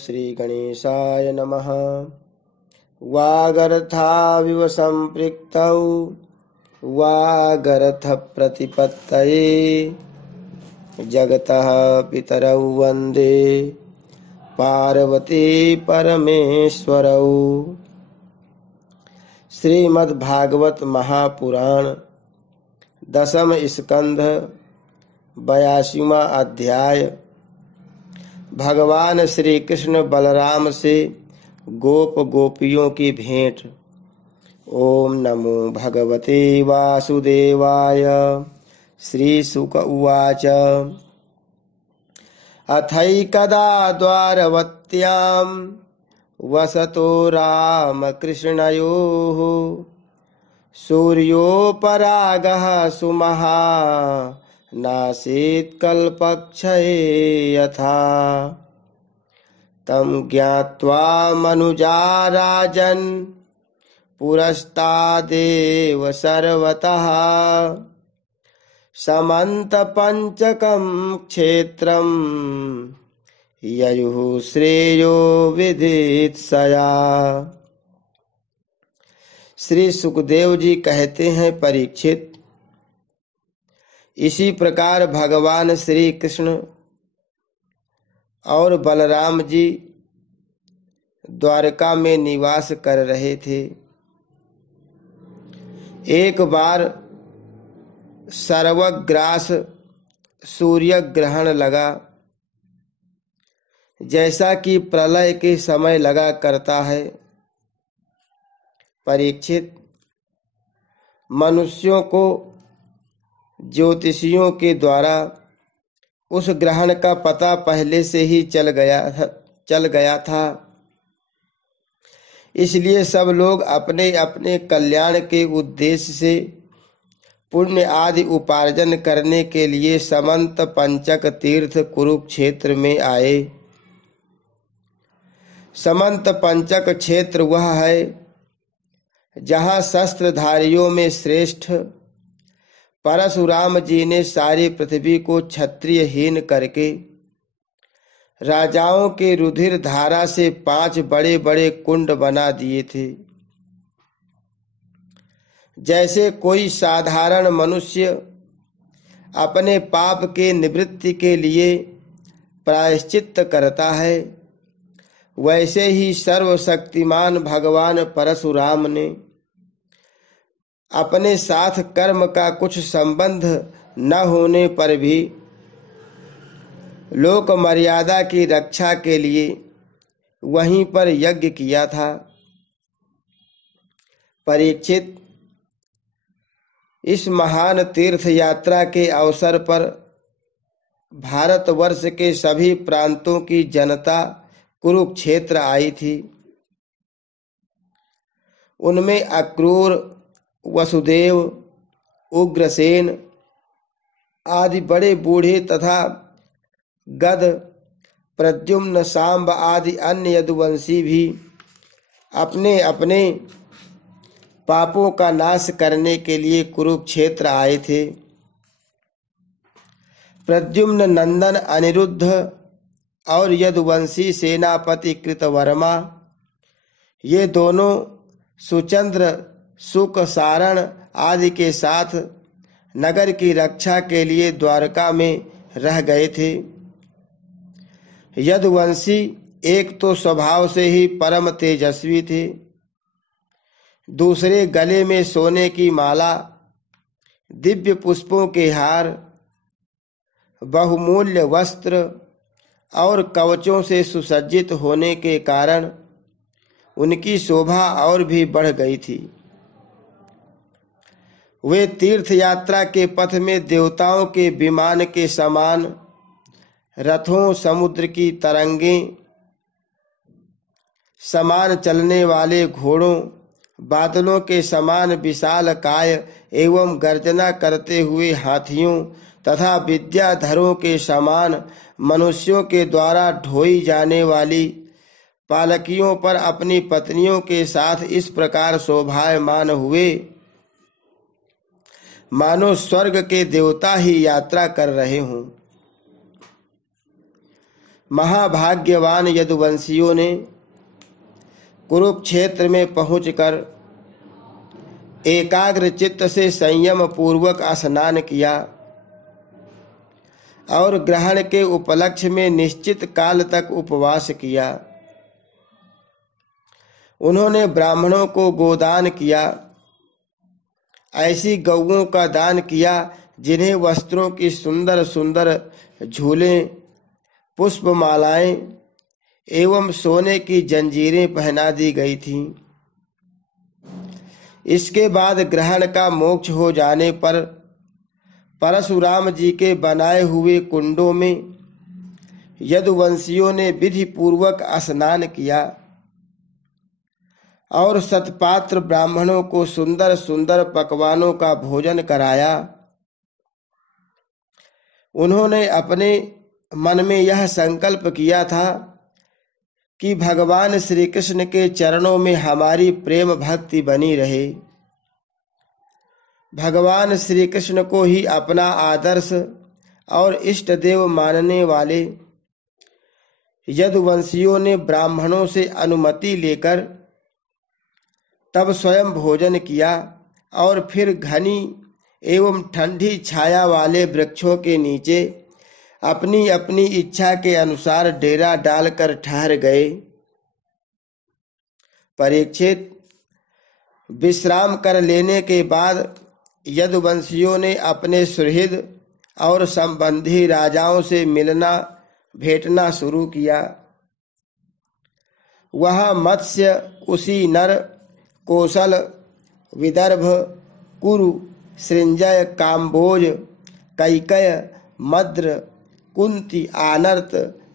श्रीगणेशाय नमः। वागर्थाविव सम्पृक्तौ वागर्थप्रतिपत्तये जगतः पितरौ वन्दे पार्वती परमेश्वरौ। श्रीमद्भागवत महापुराण दशम स्कंध 82वां अध्याय। भगवान श्री कृष्ण बलराम से गोप गोपियों की भेंट। ओम नमो भगवते वासुदेवाय। श्री शुक उवाच। अथैकदा द्वारवत्यां वसतो रामकृष्णयोः सूर्योपरागः सुमहानासीत् कल्पक्षये यथा। तं ज्ञात्वा मनुजा राजन् पुरस्तादेव सर्वतः समन्तपञ्चकं क्षेत्रं ययुः श्रेयो विदित्सया। श्री सुखदेव जी कहते हैं, परीक्षित, इसी प्रकार भगवान श्री कृष्ण और बलराम जी द्वारका में निवास कर रहे थे। एक बार सर्वग्रास सूर्य ग्रहण लगा, जैसा कि प्रलय के समय लगा करता है। परीक्षित, मनुष्यों को ज्योतिषियों के द्वारा उस ग्रहण का पता पहले से ही चल गया था। इसलिए सब लोग अपने अपने कल्याण के उद्देश्य से पुण्य आदि उपार्जन करने के लिए समंत पंचक तीर्थ कुरुक्षेत्र में आए। समंत पंचक क्षेत्र वह है जहाँ शस्त्रधारियों में श्रेष्ठ परशुराम जी ने सारी पृथ्वी को क्षत्रियहीन करके राजाओं के रुधिर धारा से 5 बड़े बड़े कुंड बना दिए थे। जैसे कोई साधारण मनुष्य अपने पाप के निवृत्ति के लिए प्रायश्चित्त करता है, वैसे ही सर्वशक्तिमान भगवान परशुराम ने अपने साथ कर्म का कुछ संबंध न होने पर भी लोक मर्यादा की रक्षा के लिए वहीं पर यज्ञ किया था। परीक्षित, इस महान तीर्थ यात्रा के अवसर पर भारतवर्ष के सभी प्रांतों की जनता कुरुक्षेत्र आई थी। उनमें अक्रूर, वसुदेव, उग्रसेन आदि बड़े बूढ़े तथा गद, प्रद्युम्न, सांब आदि अन्य यदुवंशी भी अपने अपने पापों का नाश करने के लिए कुरुक्षेत्र आए थे। प्रद्युम्न नंदन अनिरुद्ध और यदुवंशी सेनापति कृतवर्मा, ये दोनों सुचंद्र, सुक, सारण आदि के साथ नगर की रक्षा के लिए द्वारका में रह गए थे। यदुवंशी एक तो स्वभाव से ही परम तेजस्वी थे, दूसरे गले में सोने की माला, दिव्य पुष्पों के हार, बहुमूल्य वस्त्र और कवचों से सुसज्जित होने के कारण उनकी शोभा और भी बढ़ गई थी। वे तीर्थ यात्रा के पथ में देवताओं के विमान के समान रथों, समुद्र की तरंगें समान चलने वाले घोड़ों, बादलों के समान विशाल काय एवं गर्जना करते हुए हाथियों तथा विद्याधरों के समान मनुष्यों के द्वारा ढोई जाने वाली पालकियों पर अपनी पत्नियों के साथ इस प्रकार शोभायमान हुए मानो स्वर्ग के देवता ही यात्रा कर रहे हों। महाभाग्यवान यदुवंशियों ने कुरुक्षेत्र में पहुंचकर एकाग्र चित्त से संयम पूर्वक स्नान किया और ग्रहण के उपलक्ष्य में निश्चित काल तक उपवास किया। उन्होंने ब्राह्मणों को गोदान किया, ऐसी गौओं का दान किया जिन्हें वस्त्रों की सुंदर सुंदर झूलें, पुष्पमालाएं एवं सोने की जंजीरें पहना दी गई थीं। इसके बाद ग्रहण का मोक्ष हो जाने पर परशुराम जी के बनाए हुए कुंडों में यदुवंशियों ने विधि पूर्वक स्नान किया और सतपात्र ब्राह्मणों को सुंदर सुंदर पकवानों का भोजन कराया। उन्होंने अपने मन में यह संकल्प किया था कि भगवान श्री कृष्ण के चरणों में हमारी प्रेम भक्ति बनी रहे। भगवान श्री कृष्ण को ही अपना आदर्श और इष्ट देव मानने वाले यदुवंशियों ने ब्राह्मणों से अनुमति लेकर तब स्वयं भोजन किया और फिर घनी एवं ठंडी छाया वाले वृक्षों के नीचे अपनी अपनी इच्छा के अनुसार डेरा डालकर ठहर गए। परीक्षित, विश्राम कर लेने के बाद यदुवंशियों ने अपने सुहृद और संबंधी राजाओं से मिलना भेंटना शुरू किया। वहां मत्स्य, कुशी, नर, कौशल, विदर्भ, कुरु, सृंजय, काम्बोज, कैकय, मद्र, कुंती, आनर्त,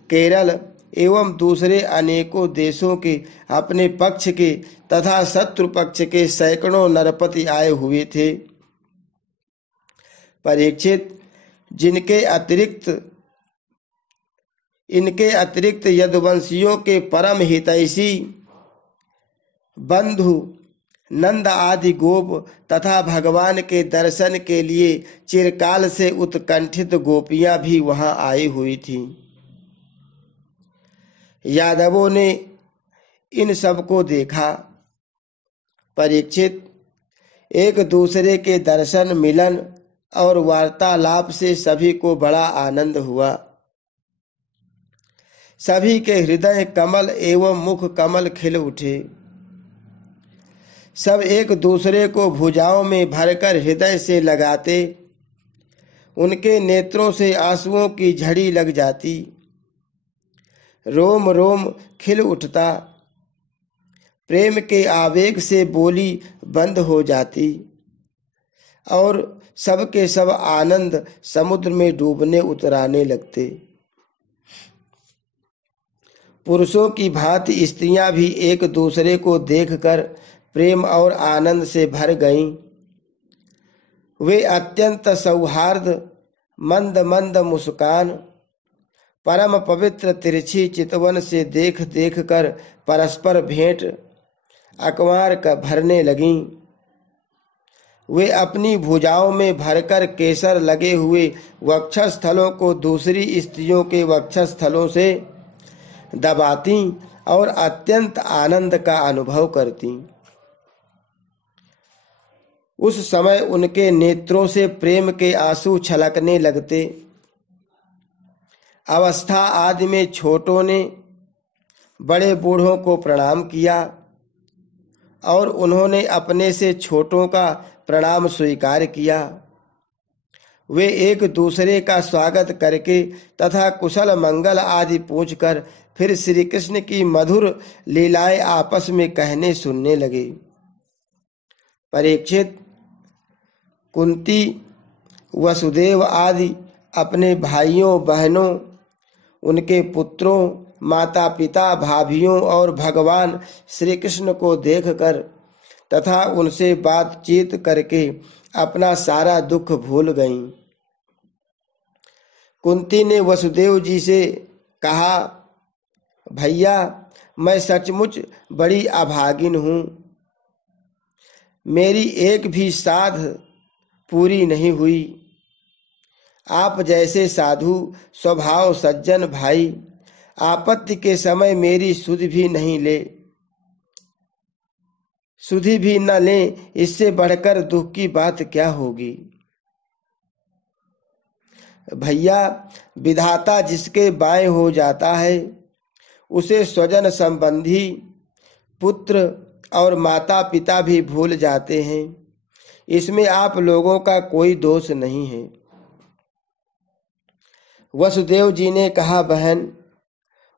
केरल एवं दूसरे अनेकों देशों के अपने पक्ष के तथा शत्रु पक्ष के सैकड़ों नरपति आए हुए थे। परीक्षित, इनके अतिरिक्त यदुवंशियों के परम हितैषी बंधु नंद आदि गोप तथा भगवान के दर्शन के लिए चिरकाल से उत्कंठित गोपियां भी वहां आई हुई थीं। यादवों ने इन सबको देखा। परीक्षित, एक दूसरे के दर्शन, मिलन और वार्तालाप से सभी को बड़ा आनंद हुआ। सभी के हृदय कमल एवं मुख कमल खिल उठे। सब एक दूसरे को भुजाओं में भरकर हृदय से लगाते। उनके नेत्रों से आंसुओं की झड़ी लग जाती। रोम रोम खिल उठता। प्रेम के आवेग से बोली बंद हो जाती और सबके सब आनंद समुद्र में डूबने उतराने लगते। पुरुषों की भांति स्त्रियां भी एक दूसरे को देखकर प्रेम और आनंद से भर गईं। वे अत्यंत सौहार्द, मंद मंद मुस्कान, परम पवित्र तिरछी चितवन से देख देख कर परस्पर भेंट अकवार का भरने लगीं। वे अपनी भुजाओं में भरकर केसर लगे हुए वक्षस्थलों को दूसरी स्त्रियों के वक्षस्थलों से दबाती और अत्यंत आनंद का अनुभव करती। उस समय उनके नेत्रों से प्रेम के आंसू छलकने लगते। अवस्था आदि में छोटों ने बड़े बूढ़ों को प्रणाम किया और उन्होंने अपने से छोटों का प्रणाम स्वीकार किया। वे एक दूसरे का स्वागत करके तथा कुशल मंगल आदि पूछकर फिर श्री कृष्ण की मधुर लीलाएं आपस में कहने सुनने लगे। परीक्षित, कुंती, वसुदेव आदि अपने भाइयों बहनों, उनके पुत्रों, माता पिता, भाभियों और भगवान श्री कृष्ण को देखकर तथा उनसे बातचीत करके अपना सारा दुख भूल गईं। कुंती ने वसुदेव जी से कहा, भैया, मैं सचमुच बड़ी अभागिन हूँ। मेरी एक भी साध पूरी नहीं हुई। आप जैसे साधु स्वभाव सज्जन भाई आपत्ति के समय मेरी सुध भी न ले, इससे बढ़कर दुख की बात क्या होगी। भैया, विधाता जिसके बाएं हो जाता है उसे स्वजन संबंधी, पुत्र और माता पिता भी भूल जाते हैं। इसमें आप लोगों का कोई दोष नहीं है। वसुदेव जी ने कहा, बहन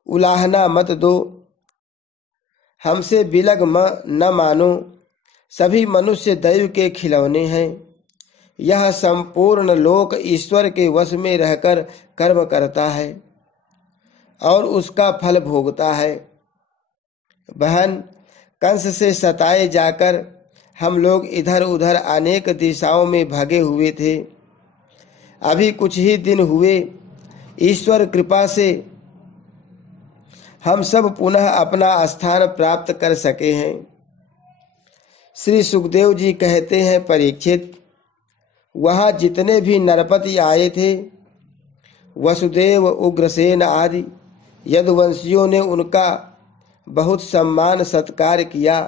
उलाहना मत दो, हमसे बिलग न मानो। सभी मनुष्य दैव के खिलौने हैं। यह संपूर्ण लोक ईश्वर के वश में रहकर कर्म करता है और उसका फल भोगता है। बहन, कंस से सताए जाकर हम लोग इधर उधर अनेक दिशाओं में भगे हुए थे। अभी कुछ ही दिन हुए, ईश्वर कृपा से हम सब पुनः अपना स्थान प्राप्त कर सके हैं। श्री सुखदेव जी कहते हैं, परीक्षित, वहां जितने भी नरपति आए थे, वसुदेव, उग्रसेन आदि यदुवंशियों ने उनका बहुत सम्मान सत्कार किया।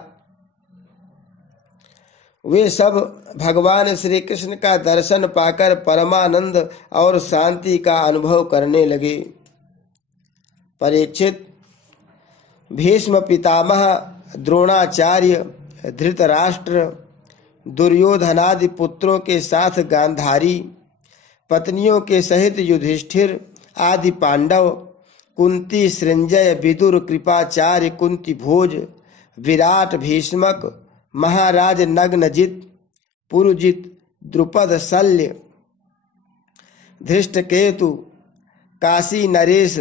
वे सब भगवान श्री कृष्ण का दर्शन पाकर परमानंद और शांति का अनुभव करने लगे। परीक्षित, भीष्म पितामह, द्रोणाचार्य, धृतराष्ट्र, दुर्योधनादि पुत्रों के साथ गांधारी, पत्नियों के सहित युधिष्ठिर आदि पांडव, कुंती, सृंजय, विदुर, कृपाचार्य, कुंती भोज, विराट, भीष्मक, महाराज नग्नजित, पुरुजित, द्रुपद, शल्य, धृष्टकेतु, काशी नरेश,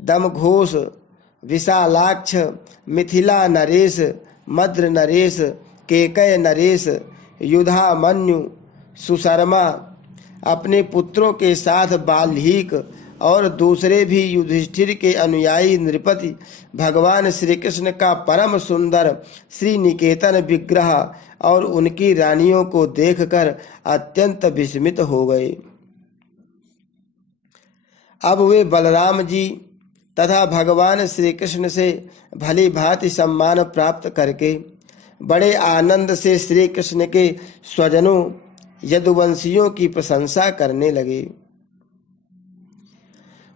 दमघोष, विशालाक्ष, मिथिला नरेश, मद्र नरेश, केकय नरेश, युधामन्यु, सुशर्मा, अपने पुत्रों के साथ बाल्हीक और दूसरे भी युधिष्ठिर के अनुयायी नृपति भगवान श्री कृष्ण का परम सुंदर श्री निकेतन विग्रह और उनकी रानियों को देखकर अत्यंत विस्मित हो गए। अब वे बलराम जी तथा भगवान श्री कृष्ण से भली भांति सम्मान प्राप्त करके बड़े आनंद से श्री कृष्ण के स्वजनों यदुवंशियों की प्रशंसा करने लगे।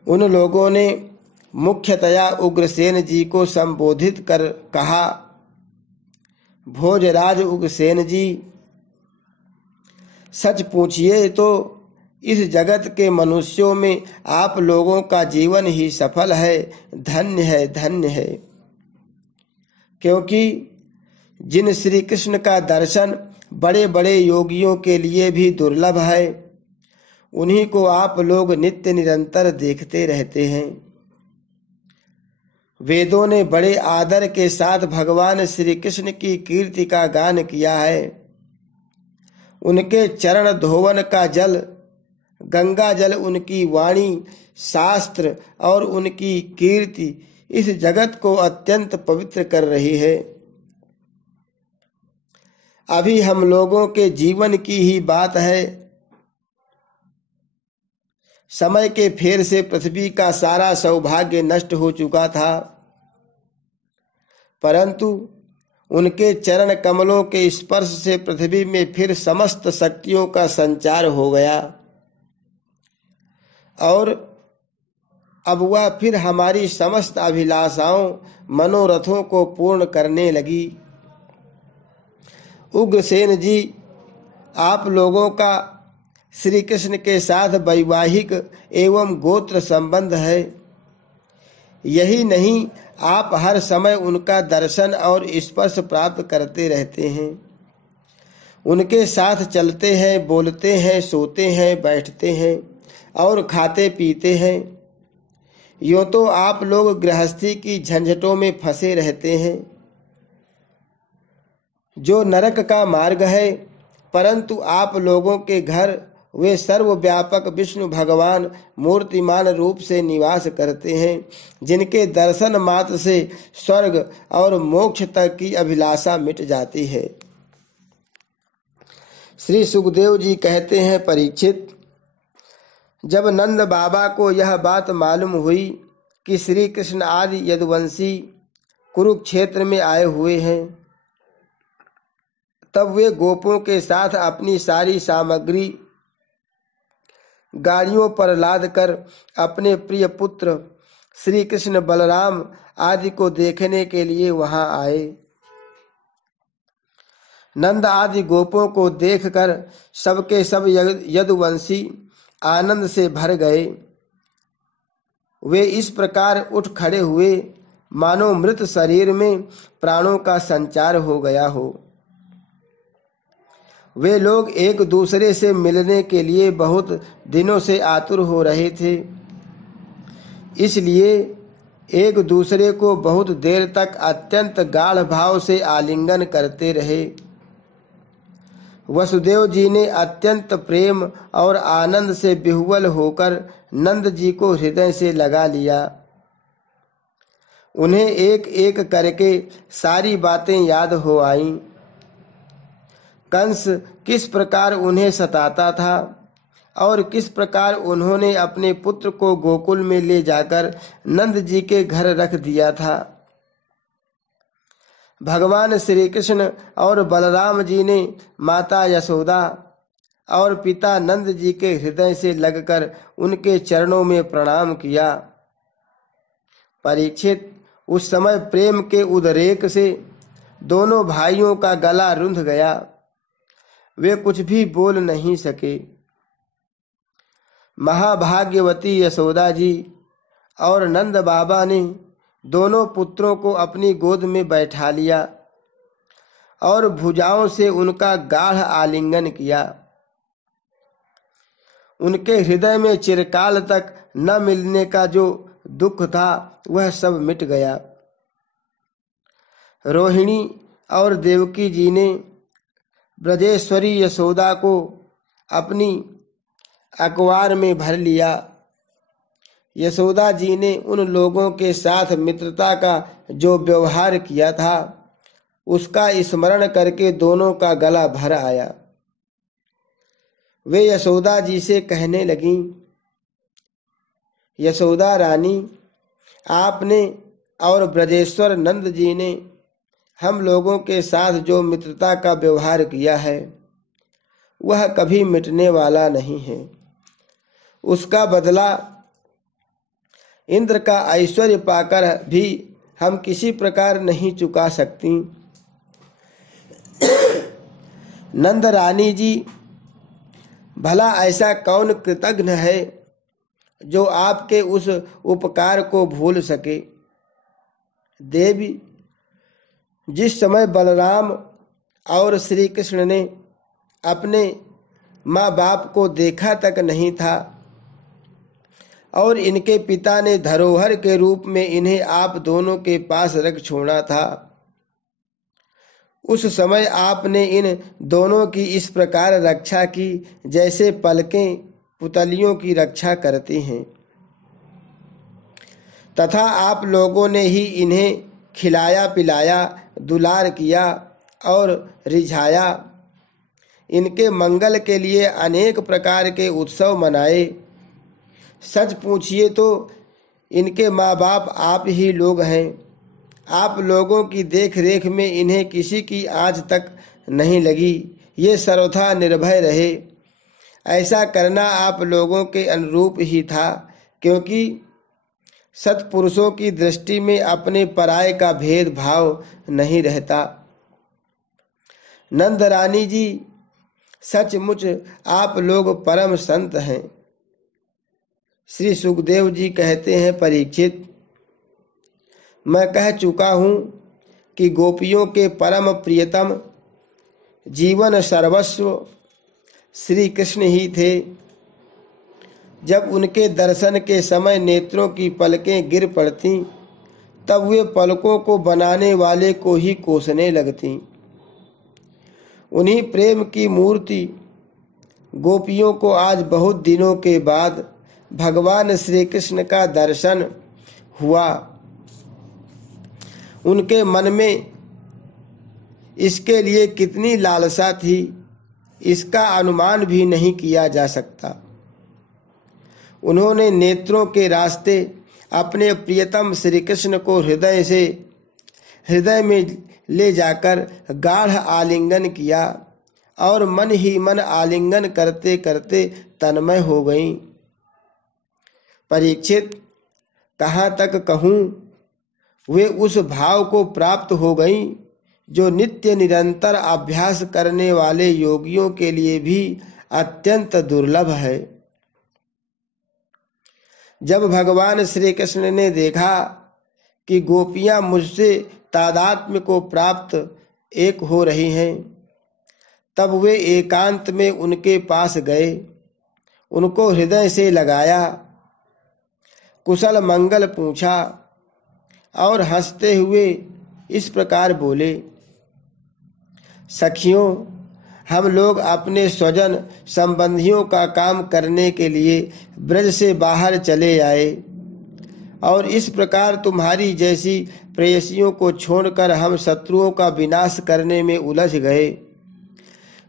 उन लोगों ने मुख्यतया उग्रसेन जी को संबोधित कर कहा, भोजराज उग्रसेन जी, सच पूछिए तो इस जगत के मनुष्यों में आप लोगों का जीवन ही सफल है, धन्य है, धन्य है। क्योंकि जिन श्री कृष्ण का दर्शन बड़े बड़े योगियों के लिए भी दुर्लभ है, उन्हीं को आप लोग नित्य निरंतर देखते रहते हैं। वेदों ने बड़े आदर के साथ भगवान श्री कृष्ण की कीर्ति का गान किया है। उनके चरण धोवन का जल, गंगा जल, उनकी वाणी, शास्त्र और उनकी कीर्ति इस जगत को अत्यंत पवित्र कर रही है। अभी हम लोगों के जीवन की ही बात है। समय के फेर से पृथ्वी का सारा सौभाग्य नष्ट हो चुका था, परंतु उनके चरण कमलों के स्पर्श से पृथ्वी में फिर समस्त शक्तियों का संचार हो गया और अब वह फिर हमारी समस्त अभिलाषाओं, मनोरथों को पूर्ण करने लगी। उग्रसेन जी, आप लोगों का श्री कृष्ण के साथ वैवाहिक एवं गोत्र संबंध है। यही नहीं, आप हर समय उनका दर्शन और स्पर्श प्राप्त करते रहते हैं। उनके साथ चलते हैं, बोलते हैं, सोते हैं, बैठते हैं और खाते पीते हैं। यूं तो आप लोग गृहस्थी की झंझटों में फंसे रहते हैं, जो नरक का मार्ग है, परंतु आप लोगों के घर वे सर्वव्यापक विष्णु भगवान मूर्तिमान रूप से निवास करते हैं, जिनके दर्शन मात्र से स्वर्ग और मोक्ष तक की अभिलाषा मिट जाती है। श्री सुखदेव जी कहते हैं, परीक्षित, जब नंद बाबा को यह बात मालूम हुई कि श्री कृष्ण आदि यदुवंशी कुरुक्षेत्र में आए हुए हैं, तब वे गोपों के साथ अपनी सारी सामग्री गाड़ियों पर लाद कर अपने प्रिय पुत्र श्री कृष्ण बलराम आदि को देखने के लिए वहां आए। नंद आदि गोपों को देखकर सबके सब यदुवंशी आनंद से भर गए। वे इस प्रकार उठ खड़े हुए मानो मृत शरीर में प्राणों का संचार हो गया हो। वे लोग एक दूसरे से मिलने के लिए बहुत दिनों से आतुर हो रहे थे, इसलिए एक दूसरे को बहुत देर तक अत्यंत गाढ़ भाव से आलिंगन करते रहे। वसुदेव जी ने अत्यंत प्रेम और आनंद से विह्वल होकर नंद जी को हृदय से लगा लिया। उन्हें एक एक करके सारी बातें याद हो आईं। कंस किस प्रकार उन्हें सताता था और किस प्रकार उन्होंने अपने पुत्र को गोकुल में ले जाकर नंद जी के घर रख दिया था। भगवान श्री कृष्ण और बलराम जी ने माता यशोदा और पिता नंद जी के हृदय से लगकर उनके चरणों में प्रणाम किया। परीक्षित, उस समय प्रेम के उद्रेक से दोनों भाइयों का गला रुंध गया। वे कुछ भी बोल नहीं सके। महाभाग्यवती यशोदा जी और नंद बाबा ने दोनों पुत्रों को अपनी गोद में बैठा लिया और भुजाओं से उनका गाढ़ आलिंगन किया। उनके हृदय में चिरकाल तक न मिलने का जो दुख था वह सब मिट गया। रोहिणी और देवकी जी ने ब्रजेश्वरी यशोदा को अपनी अखबार में भर लिया। यशोदा जी ने उन लोगों के साथ मित्रता का जो व्यवहार किया था उसका स्मरण करके दोनों का गला भर आया। वे यशोदा जी से कहने लगीं, यशोदा रानी, आपने और ब्रजेश्वर नंद जी ने हम लोगों के साथ जो मित्रता का व्यवहार किया है वह कभी मिटने वाला नहीं है। उसका बदला इंद्र का ऐश्वर्य पाकर भी हम किसी प्रकार नहीं चुका सकती। नंद रानी जी, भला ऐसा कौन कृतज्ञ है जो आपके उस उपकार को भूल सके। देवी, जिस समय बलराम और श्री कृष्ण ने अपने माँ बाप को देखा तक नहीं था और इनके पिता ने धरोहर के रूप में इन्हें आप दोनों के पास रख छोड़ा था, उस समय आपने इन दोनों की इस प्रकार रक्षा की जैसे पलकें पुतलियों की रक्षा करती हैं, तथा आप लोगों ने ही इन्हें खिलाया पिलाया, दुलार किया और रिझाया। इनके मंगल के लिए अनेक प्रकार के उत्सव मनाए। सच पूछिए तो इनके माँ बाप आप ही लोग हैं। आप लोगों की देख रेख में इन्हें किसी की आज तक नहीं लगी। ये सर्वथा निर्भय रहे। ऐसा करना आप लोगों के अनुरूप ही था, क्योंकि सत्पुरुषों की दृष्टि में अपने पराये का भेदभाव नहीं रहता। नंद रानी जी, सचमुच आप लोग परम संत हैं। श्री सुखदेव जी कहते हैं, परीक्षित, मैं कह चुका हूँ कि गोपियों के परम प्रियतम जीवन सर्वस्व श्री कृष्ण ही थे। जब उनके दर्शन के समय नेत्रों की पलकें गिर पड़ती, तब वे पलकों को बनाने वाले को ही कोसने लगती। उन्हीं प्रेम की मूर्ति गोपियों को आज बहुत दिनों के बाद भगवान श्री कृष्ण का दर्शन हुआ। उनके मन में इसके लिए कितनी लालसा थी, इसका अनुमान भी नहीं किया जा सकता। उन्होंने नेत्रों के रास्ते अपने प्रियतम श्री कृष्ण को हृदय में ले जाकर गाढ़ आलिंगन किया और मन ही मन आलिंगन करते करते तन्मय हो गईं। परीक्षित, कहाँ तक कहूँ, वे उस भाव को प्राप्त हो गईं जो नित्य निरंतर अभ्यास करने वाले योगियों के लिए भी अत्यंत दुर्लभ है। जब भगवान श्री कृष्ण ने देखा कि गोपियां मुझसे तादात्म्य को प्राप्त एक हो रही हैं, तब वे एकांत में उनके पास गए, उनको हृदय से लगाया, कुशल मंगल पूछा और हंसते हुए इस प्रकार बोले, सखियों, हम लोग अपने स्वजन संबंधियों का काम करने के लिए ब्रज से बाहर चले आए और इस प्रकार तुम्हारी जैसी प्रेयसियों को छोड़कर हम शत्रुओं का विनाश करने में उलझ गए।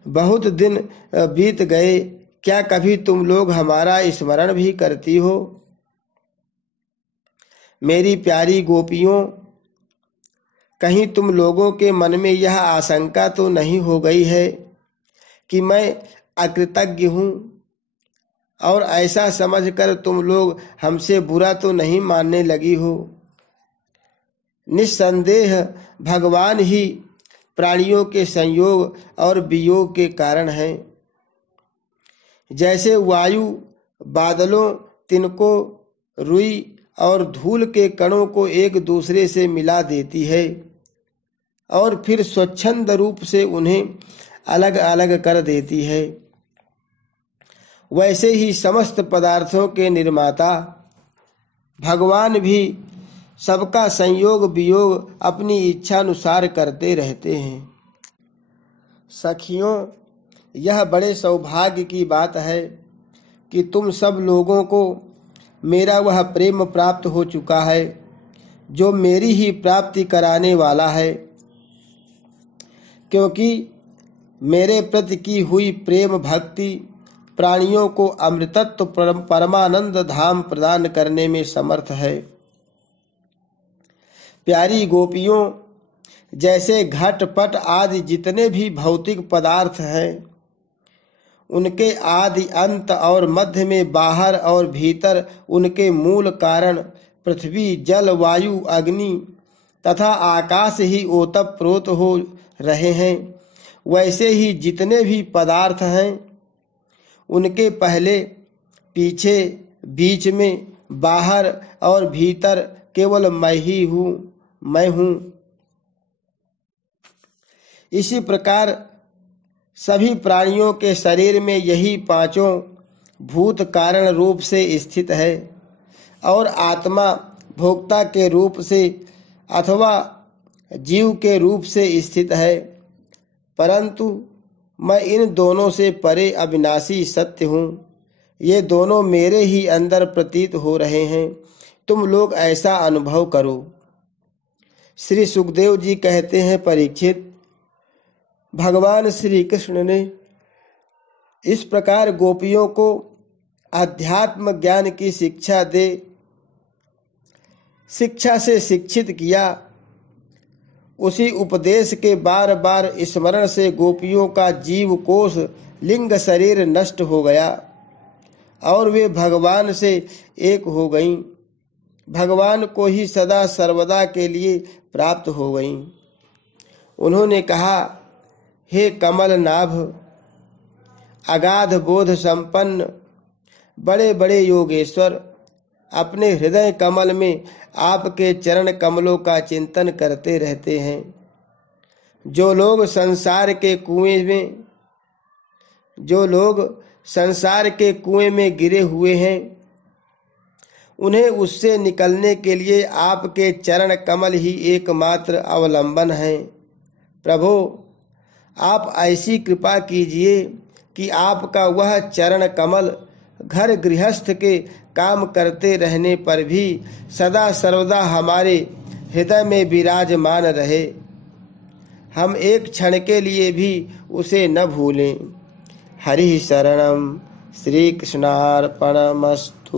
बहुत दिन बीत गए, क्या कभी तुम लोग हमारा स्मरण भी करती हो? मेरी प्यारी गोपियों, कहीं तुम लोगों के मन में यह आशंका तो नहीं हो गई है कि मैं अकृतज्ञ हूँ और ऐसा समझकर तुम लोग हमसे बुरा तो नहीं मानने लगी हो? निस्संदेह भगवान ही प्राणियों के संयोग और वियोग के कारण हैं। जैसे वायु बादलों, तिनकों, रुई और धूल के कणों को एक दूसरे से मिला देती है और फिर स्वच्छंद रूप से उन्हें अलग अलग कर देती है, वैसे ही समस्त पदार्थों के निर्माता भगवान भी सबका संयोग वियोग अपनी इच्छा अनुसार करते रहते हैं। सखियों, यह बड़े सौभाग्य की बात है कि तुम सब लोगों को मेरा वह प्रेम प्राप्त हो चुका है जो मेरी ही प्राप्ति कराने वाला है, क्योंकि मेरे प्रति की हुई प्रेम भक्ति प्राणियों को अमृतत्व परमानंद धाम प्रदान करने में समर्थ है। प्यारी गोपियों, जैसे घट पट आदि जितने भी भौतिक पदार्थ हैं, उनके आदि अंत और मध्य में बाहर और भीतर उनके मूल कारण पृथ्वी, जल, वायु, अग्नि तथा आकाश ही ओतप्रोत हो रहे हैं, वैसे ही जितने भी पदार्थ हैं उनके पहले, पीछे, बीच में, बाहर और भीतर केवल मैं ही हूँ, मैं हूँ। इसी प्रकार सभी प्राणियों के शरीर में यही पांचों भूत कारण रूप से स्थित है और आत्मा भोक्ता के रूप से अथवा जीव के रूप से स्थित है, परंतु मैं इन दोनों से परे अविनाशी सत्य हूँ। ये दोनों मेरे ही अंदर प्रतीत हो रहे हैं, तुम लोग ऐसा अनुभव करो। श्री सुखदेव जी कहते हैं, परीक्षित, भगवान श्री कृष्ण ने इस प्रकार गोपियों को अध्यात्म ज्ञान की शिक्षा से शिक्षित किया। उसी उपदेश के बार बार स्मरण से गोपियों का जीव कोश लिंग शरीर नष्ट हो गया और वे भगवान से एक हो गईं, भगवान को ही सदा सर्वदा के लिए प्राप्त हो गईं। उन्होंने कहा, हे कमल नाभ, अगाध बोध संपन्न बड़े बड़े योगेश्वर, अपने हृदय कमल में आपके चरण कमलों का चिंतन करते रहते हैं। जो लोग संसार के कुएं में गिरे हुए हैं, उन्हें उससे निकलने के लिए आपके चरण कमल ही एकमात्र अवलंबन है। प्रभो, आप ऐसी कृपा कीजिए कि आपका वह चरण कमल घर गृहस्थ के काम करते रहने पर भी सदा सर्वदा हमारे हृदय में विराजमान रहे, हम एक क्षण के लिए भी उसे न भूलें। हरि शरणम। श्री कृष्णार्पणमस्तु।